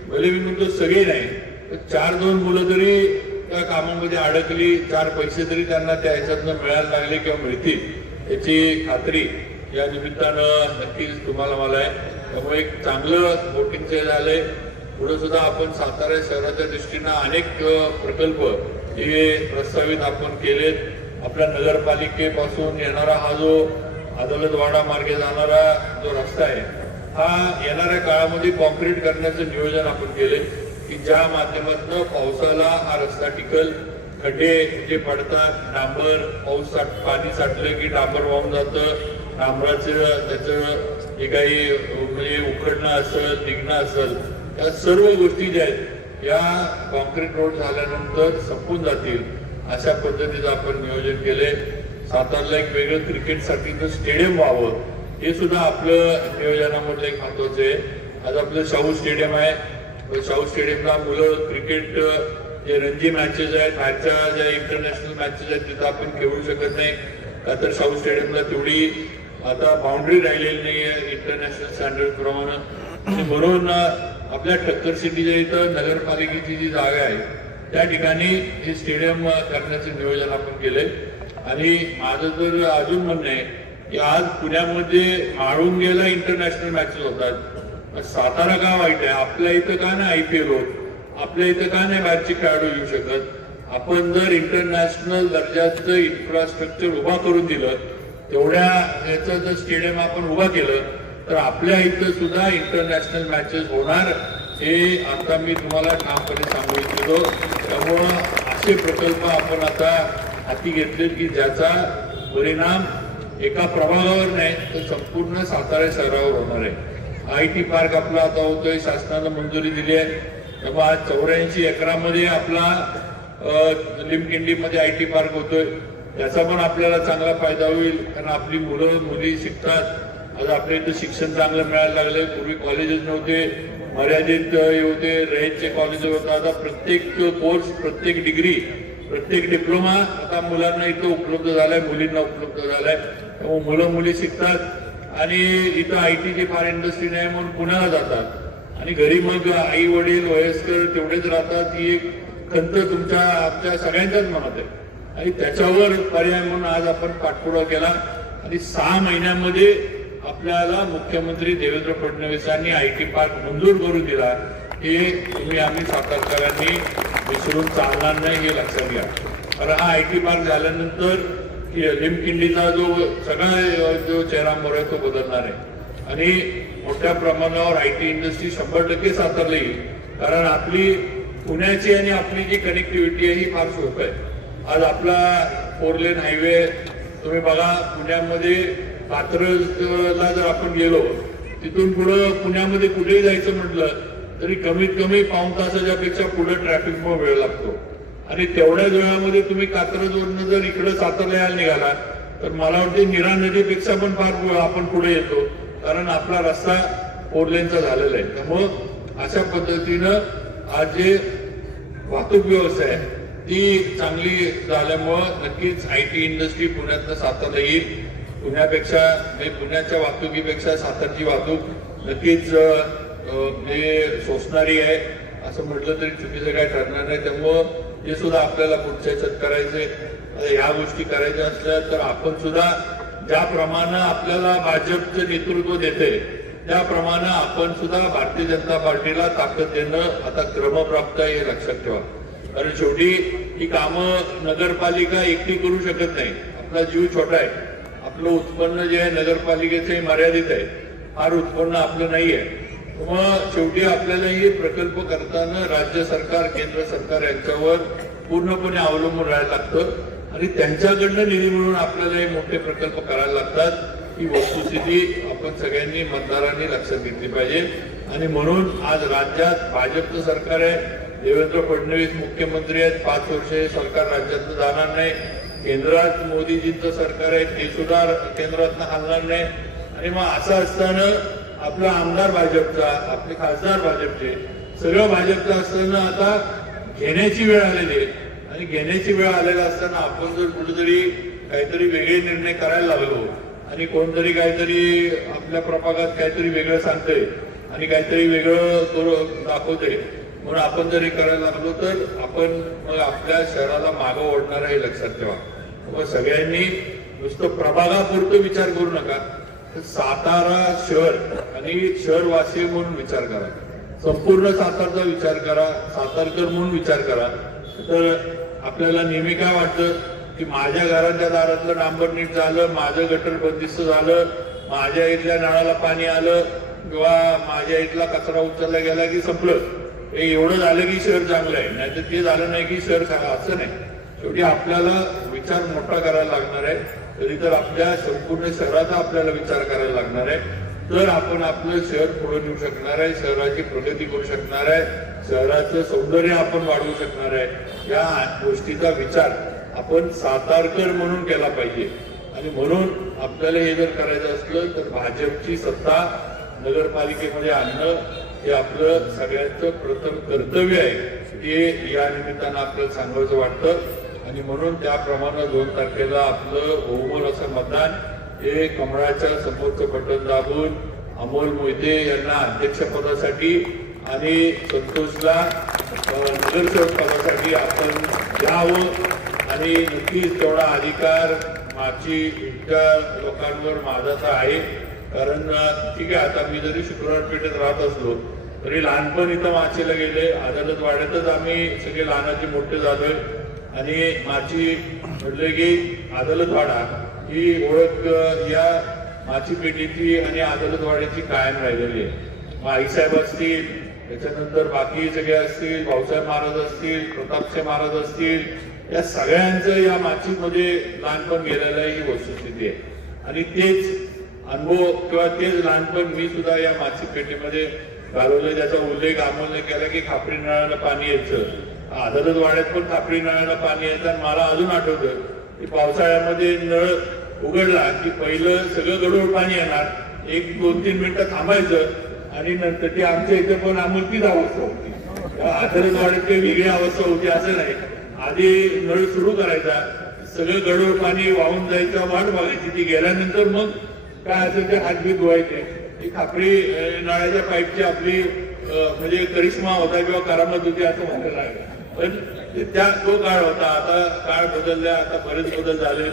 भले मी म्हणतो सगळी नाही तर 4-2 मुलं जरी त्या कामामध्ये अडकली, 4 पैसे जरी त्यांना त्या ह्याच्यातनं मिळायला लागले किंवा मिळतील याची खात्री या निमित्तानं नक्कीच तुम्हाला मला आहे. त्यामुळे एक चांगलं वोटिंगचं झालंय. पुढे सुद्धा आपण सातारा शहराच्या दृष्टीनं अनेक प्रकल्प हे प्रस्तावित आपण केलेत. आपल्या नगरपालिकेपासून येणारा हा जो अदालतवाडा मार्गे जाणारा जो रस्ता आहे हा येणाऱ्या काळामध्ये कॉन्क्रीट करण्याचं नियोजन आपण केले की ज्या माध्यमातून पावसाला हा रस्ता टिकल. खड्डे जे पडतात, डांबर पाऊस पाणी साठलं की डांबर वाहून जातं. डांबराचं त्याचं जे काही म्हणजे उखडणं असेल, निघणं असेल, या सर्व गोष्टी ज्या आहेत या कॉन्क्रीट रोड झाल्यानंतर संपून जातील अशा पद्धतीचं आपण नियोजन केले. सातारला एक वेगळं क्रिकेटसाठीचं स्टेडियम व्हावं हे सुद्धा आपलं नियोजनामधलं एक महत्वाचं आहे. आज आपलं शाहू स्टेडियम आहे. शाहू स्टेडियमला मुलं क्रिकेट जे रणजी मॅचेस आहेत, बाहेरच्या ज्या इंटरनॅशनल मॅचेस आहेत तिथं आपण खेळू शकत नाही का तर शाहू स्टेडियमला तेवढी आता बाउंड्री राहिलेली नाही आहे इंटरनॅशनल स्टँडर्ड प्रमाणे. म्हणून आपल्या टक्कर सिटीच्या इथं नगरपालिकेची जी जागा आहे त्या ठिकाणी हे स्टेडियम करण्याचं नियोजन आपण केलंय. आणि माझं तर अजून म्हणणं आहे की आज पुण्यामध्ये म्हाळुंगेला इंटरनॅशनल मॅचेस होतात, सातारा का वाईट आहे? आपल्या इथं का नाही IPL होत? आपल्या इथं का नाही बाहेरचे खेळाडू येऊ शकत? आपण जर इंटरनॅशनल दर्जाचं इन्फ्रास्ट्रक्चर उभा करून दिलं, तेवढ्या याचं जर स्टेडियम आपण उभा केलं तर आपल्या इथं सुद्धा इंटरनॅशनल मॅचेस होणार हे आता मी तुम्हाला ठामपणे सांगू इच्छितो. त्यामुळं असे प्रकल्प आपण आता हाती घेतलेत की ज्याचा परिणाम एका प्रभागावर नाही तर संपूर्ण सातारा शहरावर होणार आहे. IT पार्क आपला आता होतोय, शासनानं मंजुरी दिली आहे. तेव्हा आज 84 एकरामध्ये आपला लिमखिंडीमध्ये IT पार्क होतोय. त्याचा पण आपल्याला चांगला फायदा होईल कारण आपली मुलं मुली शिकतात. आज आपल्या इथं शिक्षण चांगलं मिळायला लागलंय. पूर्वी कॉलेजेस नव्हते, मर्यादित होते, रयतचे कॉलेज होतं. आता प्रत्येक कोर्स, प्रत्येक डिग्री, प्रत्येक डिप्लोमा आता मुलांना इथं उपलब्ध झालाय, मुलींना उपलब्ध झालाय. त्यामुळे मुलं मुली शिकतात आणि इथं ITची फार इंडस्ट्री नाही म्हणून पुण्याला जातात आणि घरी मग आई वडील वयस्कर तेवढेच राहतात. ही एक खंत तुमच्या आमच्या सगळ्यांच्याच मनात आहे आणि त्याच्यावर पर्याय म्हणून आज आपण पाठपुरावा केला आणि 6 महिन्यामध्ये आपल्याला मुख्यमंत्री देवेंद्र फडणवीसांनी IT पार्क मंजूर करून दिला. हे तुम्ही आम्ही सातारकरांनी विसरून चालणार नाही हे लक्षात घ्या. कारण हा IT पार्क झाल्यानंतर लिमखिंडीचा जो सगळा जो चेहरामोहर आहे तो बदलणार आहे आणि मोठ्या प्रमाणावर IT इंडस्ट्री 100% सातारला येईल. कारण आपली पुण्याची आणि आपली जी कनेक्टिव्हिटी आहे ही फार सोपं आहे. आज आपला 4 लेन हायवे तुम्ही बघा, पुण्यामध्ये कात्रजला जर आपण गेलो तिथून पुढं पुण्यामध्ये कुठेही जायचं म्हटलं तरी कमीत कमी पाऊण तासाच्या पेक्षा पुढे ट्रॅफिकमुळे वेळ लागतो आणि तेवढ्याच वेळामध्ये तुम्ही कात्रजवरनं जर इकडे सातारला यायला निघाला तर मला वाटते नीरा नदीपेक्षा पण फार आपण पुढे येतो कारण आपला रस्ता 4 लेनचा झालेला आहे. त्यामुळं अशा पद्धतीनं आज जे वाहतूक व्यवस्था आहे ती चांगली झाल्यामुळं नक्कीच IT इंडस्ट्री पुण्यातनं सातारला येईल. पुण्यापेक्षा पुण्याच्या वाहतुकीपेक्षा सातारची वाहतूक नक्कीच सोसणारी आहे असं म्हटलं तरी चुकीचं काय ठरणार नाही. त्यामुळं हे सुद्धा आपल्याला पुढच्या ह्याच्यात करायचंय. ह्या गोष्टी करायच्या असल्या तर आपण सुद्धा ज्याप्रमाणे आपल्याला भाजपचं नेतृत्व देते त्याप्रमाणे आपण सुद्धा भारतीय जनता पार्टीला ताकद देणं आता क्रमप्राप्त आहे हे लक्षात ठेवा. कारण शेवटी ही कामं नगरपालिका एकटी करू शकत नाही. आपला जीव छोटा आहे, आपलं उत्पन्न जे आहे नगरपालिकेचंही मर्यादित आहे, फार उत्पन्न आपलं नाही आहे. मग शेवटी आपल्याला हे प्रकल्प करताना राज्य सरकार, केंद्र सरकार यांच्यावर पूर्णपणे अवलंबून राहायला लागतं आणि त्यांच्याकडनं निधी मिळून आपल्याला हे मोठे प्रकल्प करायला लागतात. ही वस्तुस्थिती आपण सगळ्यांनी मतदारांनी लक्षात घेतली पाहिजे आणि म्हणून आज राज्यात भाजपचं सरकार आहे, देवेंद्र फडणवीस मुख्यमंत्री आहेत, 5 वर्ष हे सरकार राज्यातनं जाणार नाही. केंद्रात मोदीजींचं सरकार आहे, ते सुद्धा केंद्रातनं हलणार नाही. आणि मग असं असताना आपला आमदार भाजपचा, आपले खासदार भाजपचे, सगळं भाजपचं असताना आता घेण्याची वेळ आलेली आहे आणि घेण्याची वेळ आलेला असताना आपण जर कुठेतरी काहीतरी वेगळे निर्णय करायला लागलो आणि कोणतरी काहीतरी आपल्या प्रभागात काहीतरी वेगळं सांगतंय आणि काहीतरी वेगळं दाखवते म्हणून आपण जरी करायला लागलो तर आपण मग आपल्या शहराला मागं ओढणार आहे हे लक्षात ठेवा. मग सगळ्यांनी नुसतं प्रभागापुरतं विचार करू नका, तर सातारा शहर आणि शहरवासी म्हणून विचार करा, संपूर्ण सातारचा विचार करा, सातारकर म्हणून विचार करा. तर आपल्याला नेहमी काय वाटतं की माझ्या घराच्या दारातलं डांबर नीट झालं, माझं गटर बंदिस्त झालं, माझ्या इथल्या नळाला पाणी आलं किंवा माझ्या इथला कचरा उचलला गेला की संपलं, हे एवढं झालं की शहर चांगलं आहे, नाहीतर ते झालं नाही की शहर चांगलं, असं नाही. शेवटी आपल्याला विचार मोठा करायला लागणार आहे, तरी तर आपल्या संपूर्ण शहराचा आपल्याला विचार करायला लागणार आहे, तर आपण आपलं शहर पुढे नेऊ शकणार आहे, शहराची प्रगती करू शकणार आहे, शहराचं सौंदर्य आपण वाढवू शकणार आहे. या गोष्टीचा विचार आपण सातारकर म्हणून केला पाहिजे. आणि म्हणून आपल्याला हे जर करायचं असलं तर भाजपची सत्ता नगरपालिकेमध्ये आणणं हे आपलं सगळ्यांचं प्रथम कर्तव्य आहे, ते या निमित्तानं आपल्याला सांगायचं वाटतं. आणि म्हणून त्याप्रमाणे 2 तारखेला आपलं बहुमोल असं मतदान हे कमळाच्या समोरचं बटन दाबून अमोल मोहिते यांना अध्यक्षपदासाठी आणि संतोषला नगरसेवक पदासाठी आपण द्यावं. आणि नक्कीच तेवढा अधिकार माचीच्या लोकांवर माझा तर आहे, कारण ठीक आहे, आता मी जरी शुक्रवार पेठेत राहत असलो तरी लहानपण इथं माचीला गेले, अदालत वाड्यातच आम्ही सगळे लहानाचे मोठे झालोय. आणि माची म्हटलं की अदालत वाडा ही ओळख या माची पेठेची आणि अदालत वाड्याची कायम राहिलेली आहे. मग आईसाहेब असतील, त्याच्यानंतर बाकी सगळे असतील, भाऊसाहेब महाराज असतील, प्रतापसिंह महाराज असतील, या सगळ्यांचं या माचीमध्ये लहानपण गेलेलं आहे ही वस्तुस्थिती आहे. आणि तेच अनुभव किंवा तेच लहानपण मी सुद्धा या माची पेठेमध्ये घालवलं, ज्याचा उल्लेख अमोलने केला की खापरी नळाला पाणी यायचं, अदालत वाड्यात पण खापरी नळाला पाणी यायचं. आणि मला अजून आठवतं की पावसाळ्यामध्ये नळ उघडला की पहिलं सगळं गढूळ पाणी येणार, 1-2-3 मिनिटं थांबायचं आणि नंतर ती आमच्या इथे पण आम्हाला तीच अवस्था होती. अदालत वाड्यात काही वेगळी अवस्था होती असं नाही, आधी नळ सुरू करायचा, सगळं गढूळ पाणी वाहून जायचं, वाट बघायची, ती गेल्यानंतर मग काय असेल ते हातबीत धुवायचे. ती खापरी नळाच्या पाईपची आपली म्हणजे करिश्मा होता किंवा करामत होती असं म्हणायला लागलं. पण त्या तो काळ होता. आता काळ बदलला, आता बरेच बदल झाले.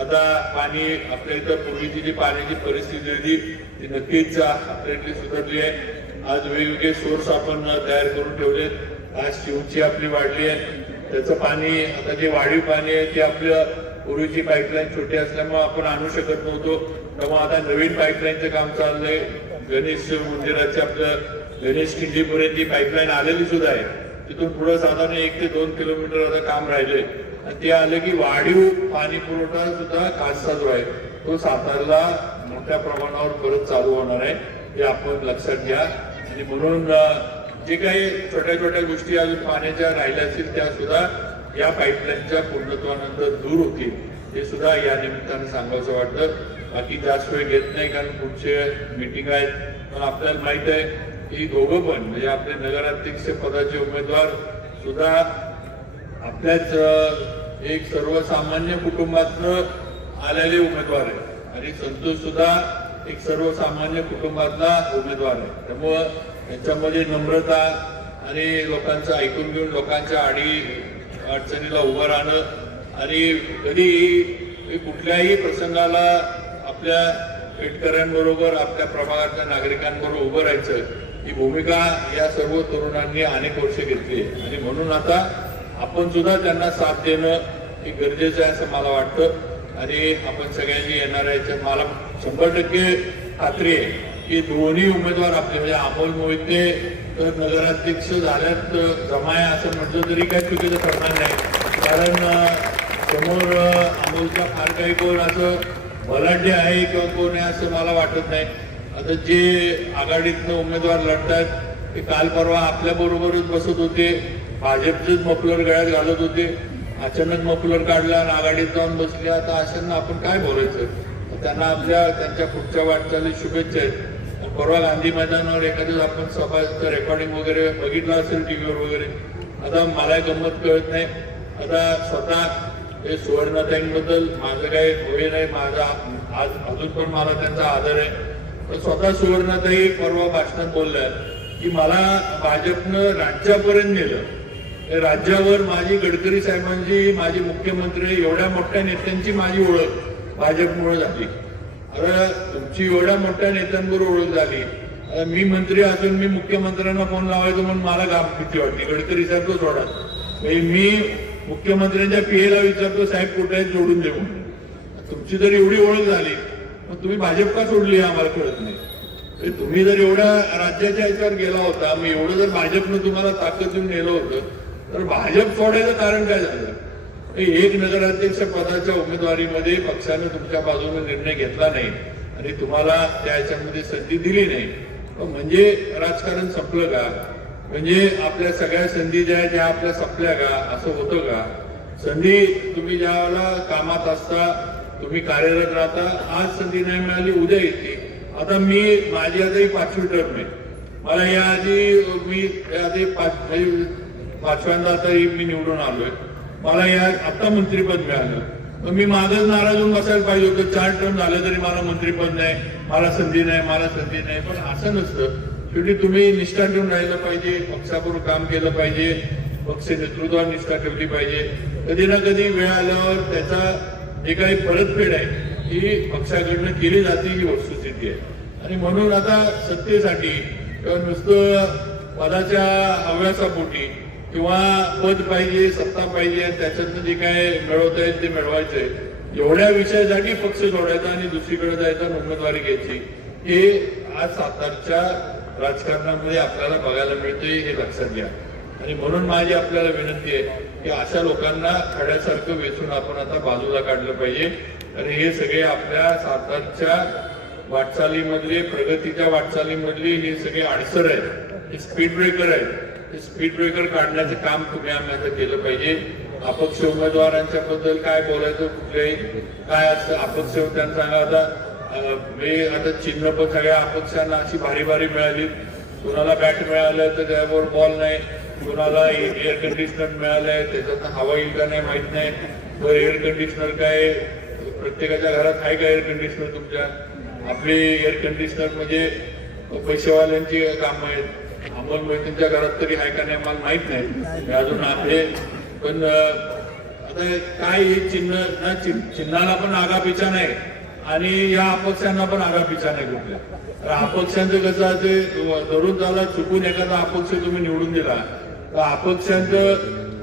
आता पाणी आपल्या इथं पूर्वीची जी पाण्याची परिस्थिती होती ती नक्कीच आपल्या इथली सुधारली आहे. आज वेगवेगळे सोर्स आपण तयार करून ठेवलेत. आज शिवची आपली वाढली आहे, त्याचं पाणी आता जे वाढीव पाणी आहे ते आपल्या पूर्वीची पाईपलाईन छोटी असल्यामुळे आपण आणू शकत नव्हतो, तेव्हा आता नवीन पाईपलाईनचं काम चाललंय. गणेश मंदिराचे आपलं गणेश खिंडीपर्यंत जी पाईपलाईन आलेली सुद्धा आहे, तिथून पुढे साधारण 1 ते 2 किलोमीटर आता काम राहिले. आणि ते आलं की वाढीव पाणी पुरवठा सुद्धा खासचा जो आहे तो सातारला मोठ्या प्रमाणावर परत चालू होणार आहे, हे आपण लक्षात घ्या. आणि म्हणून जे काही छोट्या छोट्या गोष्टी अजून पाण्याच्या राहिल्या असतील त्या सुद्धा या पाईपलाईनच्या पूर्णत्वानंतर दूर होतील, हे सुद्धा या निमित्तानं सांगायचं वाटतं. बाकी जास्त वेळ घेत नाही कारण पुढचे मीटिंग आहेत. पण आपल्याला माहित आहे की दोघं पण म्हणजे आपले नगराध्यक्ष पदाचे उमेदवार सुद्धा आपल्याच एक सर्वसामान्य कुटुंबातनं आलेले उमेदवार आहेत आणि संतोष सुद्धा एक सर्वसामान्य कुटुंबातला उमेदवार आहे. त्यामुळं यांच्यामध्ये नम्रता आणि लोकांचं ऐकून घेऊन लोकांच्या अडचणीला उभं राहणं आणि कधी कुठल्याही प्रसंगाला आपल्या शेतकऱ्यांबरोबर आपल्या प्रभागातल्या नागरिकांबरोबर उभं राहायचं, ही भूमिका या सर्व तरुणांनी अनेक वर्ष घेतली आहे. आणि म्हणून आता आपण सुद्धा त्यांना साथ देणं हे गरजेचं आहे असं मला वाटतं. आणि आपण सगळ्यांनी येणार आहे, मला 100% खात्री आहे की दोन्ही उमेदवार आपले म्हणजे अमोल मोहिते तर नगराध्यक्ष झाल्यात जमाय असं म्हटलं तरी काही चुकीचं ठरणार नाही. कारण समोर अमोलच्या फार काही कोण असं बलाढ्य आहे किंवा कोण आहे असं मला वाटत नाही. आता जे आघाडीतनं उमेदवार लढतात ते काल परवा आपल्या बरोबरच बसत होते, भाजपचेच मफलर गळ्यात घालत होते, अचानक मफलर काढला आणि आघाडीत जाऊन बसले. आता अशांना आपण काय बोलायचं? त्यांना त्यांच्या पुढच्या वाटचाली शुभेच्छा आहेत. परवा गांधी मैदानावर एखाद्या आपण सभाचं रेकॉर्डिंग वगैरे बघितलं असेल टीव्हीवर वगैरे. आता मला गंमत कळत नाही. आता स्वतः हे सुवर्णताईंबद्दल माझं काही होय नाही, माझा आज अजून पण मला त्यांचा आदर आहे. पण स्वतः सुवर्णताई परवा भाषणात बोलल्या की मला भाजपनं राज्यापर्यंत नेलं. राज्यावर माझी गडकरी साहेबांची, माझी मुख्यमंत्री एवढ्या मोठ्या नेत्यांची माझी ओळख भाजपमुळे झाली. आता तुमची एवढ्या मोठ्या नेत्यांबरोबर ओळख झाली. मी मंत्री असून मी मुख्यमंत्र्यांना फोन लावायचो म्हणून मला भीती वाटली. गडकरी साहेब तो सोडा, मी मुख्यमंत्र्यांच्या पीएला विचारतो साहेब कुठे आहेत जोडून देऊ. तुमची जर एवढी ओळख झाली मग तुम्ही भाजप का सोडली आम्हाला कळत नाही. तुम्ही जर एवढ्या राज्याच्या ह्याच्यावर गेला होता, मग एवढं जर भाजपनं तुम्हाला ताकद देऊन नेलं होतं तर भाजप सोडायचं कारण काय झालं. एक नगराध्यक्ष पदाच्या उमेदवारीमध्ये पक्षानं तुमच्या बाजूने निर्णय घेतला नाही आणि तुम्हाला त्या ह्याच्यामध्ये संधी दिली नाही, म्हणजे राजकारण संपलं का? म्हणजे आपल्या सगळ्या संधी ज्या आपल्या संपल्या का? असं होतं का? संधी तुम्ही ज्या वेळेला कामात असता, तुम्ही कार्यरत राहता, आज संधी नाही मिळाली उद्या येते. आता माझी आता ही 5वी टर्म आहे. मला याआधी पाचव्यांदा आता मी निवडून आलोय. मला आता मंत्रीपद मिळालं. मग मी मागच नाराज होऊन बसायला पाहिजे होतं. 4 टर्म झाले तरी मला मंत्रीपद नाही, मला संधी नाही, मला संधी नाही. पण असं नसतं. शेवटी तुम्ही निष्ठा ठेवून राहिलं पाहिजे, पक्षाबरोबर काम केलं पाहिजे, पक्ष नेतृत्वावर निष्ठा ठेवली पाहिजे. कधी ना कधी वेळ आल्यावर त्याचा जे काही परतफेड आहे ही पक्षाकडनं केली जाते, ही वस्तुस्थिती आहे. आणि म्हणून आता सत्तेसाठी किंवा नुसतं पदाच्या हव्यासापोटी किंवा पद पाहिजे, सत्ता पाहिजे, त्याच्यातनं जे काय मिळवता येईल ते मिळवायचंय, एवढ्या विषयासाठी पक्ष सोडायचा आणि दुसरीकडे जायचा आणि उमेदवारी घ्यायची, हे आज सातारच्या राजकारणामध्ये आपल्याला बघायला मिळते, हे लक्षात घ्या. आणि म्हणून माझी आपल्याला विनंती आहे की अशा लोकांना खड्यासारखं वेचून आपण आता बाजूला काढलं पाहिजे. आणि हे सगळे आपल्या सातारच्या वाटचालीमधले, प्रगतीच्या वाटचालीमधली हे सगळे अडसर आहेत, हे स्पीड ब्रेकर आहेत. हे स्पीड ब्रेकर काढण्याचं काम तुम्ही आम्ही आता केलं पाहिजे. अपक्ष उमेदवारांच्या बद्दल काय बोलायचं, कुठल्याही काय असतं अपक्ष त्यांना सांगा. आता चिन्ह पण सगळ्या अपक्षांना अशी भारी भारी मिळाली. कुणाला बॅट मिळालं तर त्यावर बॉल नाही, कुणाला एअर कंडिशनर मिळालंय त्याच्यात हवा येईल का नाही माहित नाही. तर एअर कंडिशनर काय प्रत्येकाच्या घरात आहे का एअर कंडिशनर? तुमच्या आपले एअर कंडिशनर म्हणजे पैसेवाल्यांची काम आहेत. अमोल मोहितेंच्या घरात तरी आहे का नाही मला माहित नाही अजून आपले. पण आता काय हे चिन्हाला पण आगापिछा नाही आणि या अपक्षांना पण आगापिछा नाही कुठल्या. तर अपक्षांचं कसं आहे, धरून झाला चुकून एखादा अपक्ष तुम्ही निवडून दिला तर अपक्षांचं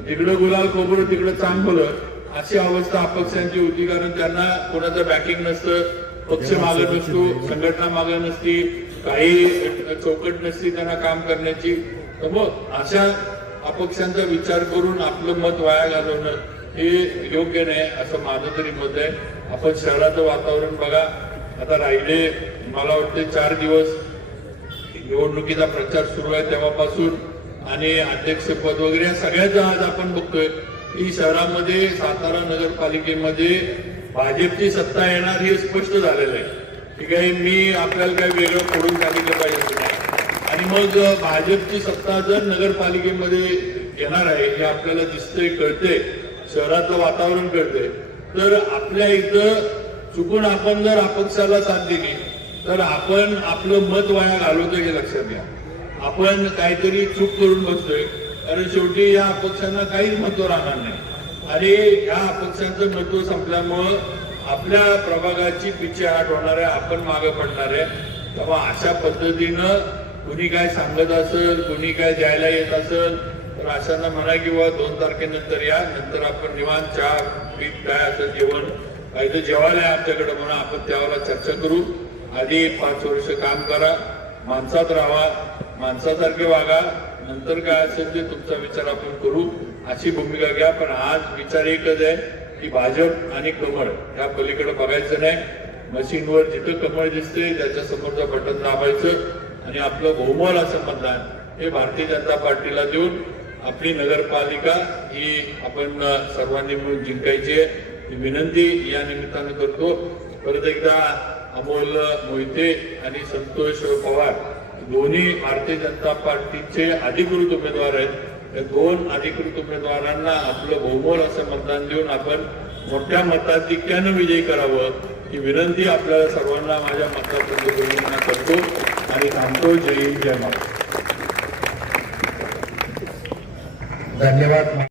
तिकडं गुलाल खोबरं तिकडं चांगलं, अशी अवस्था अपक्षांची होती. कारण त्यांना कोणाचं बॅकिंग नसतं, पक्ष मागत नसतो, संघटना मागत नसती, काही चौकट नसती त्यांना काम करण्याची. तर मग अशा अपक्षांचा विचार करून आपलं मत वाया घालवणं हे योग्य नाही असं माझं तरी मत आहे. आपण शहराचं वातावरण बघा. आता राहिले मला वाटते 4 दिवस निवडणुकीचा प्रचार सुरू आहे तेव्हापासून, आणि अध्यक्षपद वगैरे सगळ्याचं आज आपण बघतोय की शहरामध्ये सातारा नगरपालिकेमध्ये भाजपची सत्ता येणार हे स्पष्ट झालेलं आहे. ठीक आहे, आपल्याला काही वेगळं फोडून सांगितलं पाहिजे नाही. आणि मग भाजपची सत्ता जर नगरपालिकेमध्ये येणार आहे हे आपल्याला दिसतंय, कळतंय, शहराचं वातावरण कळतंय. तर आपल्या इथं चुकून आपण जर अपक्षाला साथ दिली तर आपण आपलं मत वाया घालवतोय हे लक्षात घ्या. आपण काहीतरी चूक करून बसतोय, कारण शेवटी या अपक्षांना काहीच महत्व राहणार नाही. आणि या अपक्षांचं महत्व संपल्यामुळं आपल्या प्रभागाची पिछेहाट होणार आहे, आपण मागे पडणार आहे. तेव्हा अशा पद्धतीनं कुणी काय सांगत असेल, कुणी काय द्यायला येत असेल तर अशांना म्हणा किंवा 2 तारखेनंतर या, नंतर आपण निवांत चहा पीठ काय असेल जेवण काही तर जेवायला आहे आमच्याकडे म्हणा, आपण त्यावर चर्चा करू. आधी 5 वर्ष काम करा, माणसात राहा, माणसासारखे वागा, नंतर काय असेल ते तुमचा विचार आपण करू, अशी भूमिका घ्या. पण आज विचार एकच आहे की भाजप आणि कमळ या पलीकडे बघायचं नाही. मशीनवर जिथं कमळ दिसते त्याच्या समोरचं बटन दाबायचं आणि आपलं बहुमोल असं मतदान हे भारतीय जनता पार्टीला देऊन आपली नगरपालिका ही आपण सर्वांनी मिळून जिंकायची आहे ही विनंती या निमित्तानं करतो. परत एकदा अमोल मोहिते आणि संतोष पवार दोन्ही भारतीय जनता पार्टीचे अधिकृत उमेदवार आहेत. त्या 2 अधिकृत उमेदवारांना आपलं बहुमोल असं मतदान देऊन आपण मोठ्या मताधिक्यानं विजयी करावं ही विनंती आपल्याला सर्वांना माझ्या मतदारसंघाकडून करतो आणि थांबतो. जय हिंद, जय महाराष्ट्र. धन्यवाद.